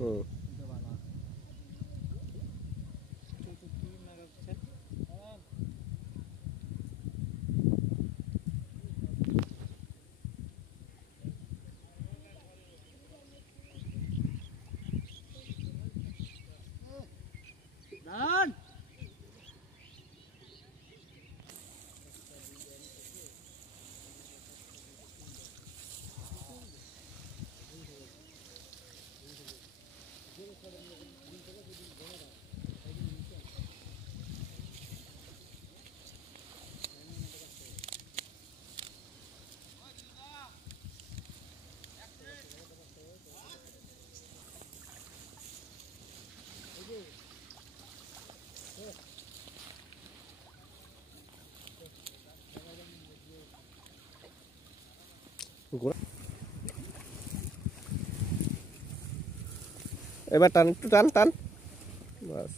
হুম এবার টান একটু টান টান বাস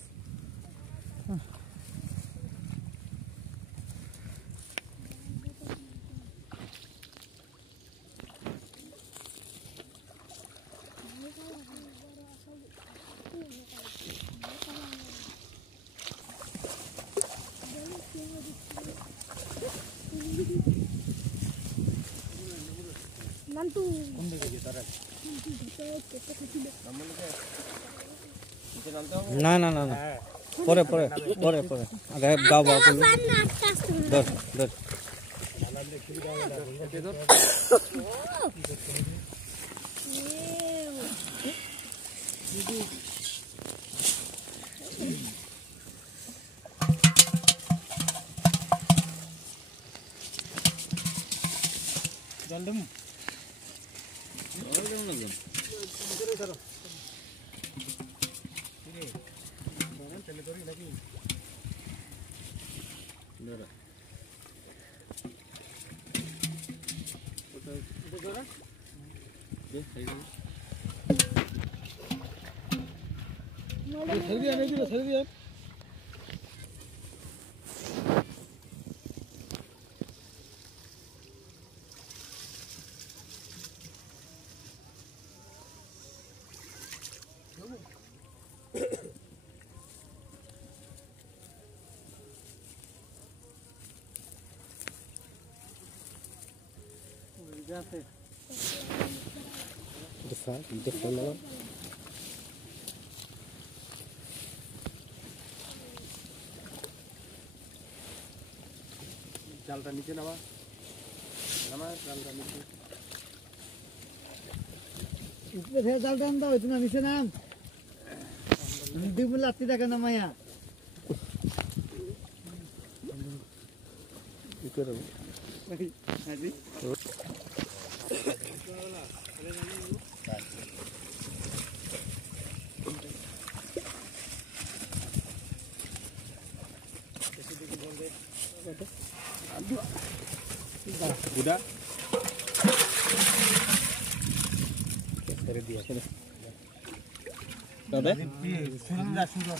না না না না পরে পরে পরে পরে আগে গাও গাও ধর ধর জলদম জালটা নিচে নামা জালটা নিচে উপরে জালটা আন দাও তুমি নিচে নাম দিব লাত্তি দেখা না মায়া কি করব হাজি বুড়া ছেড়ে দিয়া ছেড়ে তবে সুন্দর সুন্দর